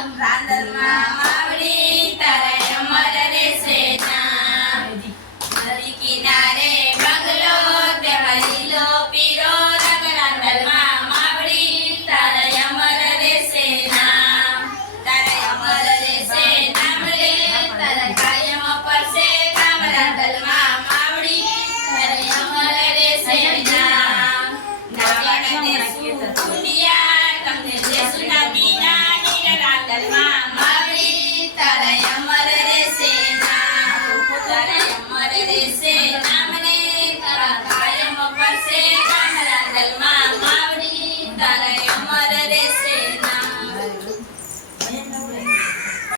રાંદલમાં માવડી તારે અમર રહેશે નામ. નદી કિનારે બંગલો તેમાં લીલો પીરો રંગ રાંદલમાં માવડી તારે અમર રહેશે નામ. તારે અમર રહેશે નામ રે તારા કાયમ પડશે કામ રાંદલમાં માવડી તારે અમર રહેશે નામ. નાવણ દેશું દુનિયા તમને દેશું ના બીના નીર રાંદલમાં માવડી તારે અમર રહેશે નામ. તારે અમર રહેશે નામ રે તારા કાયમ પડશે કામ રાંદલમાં માવડી તારે અમર રહેશે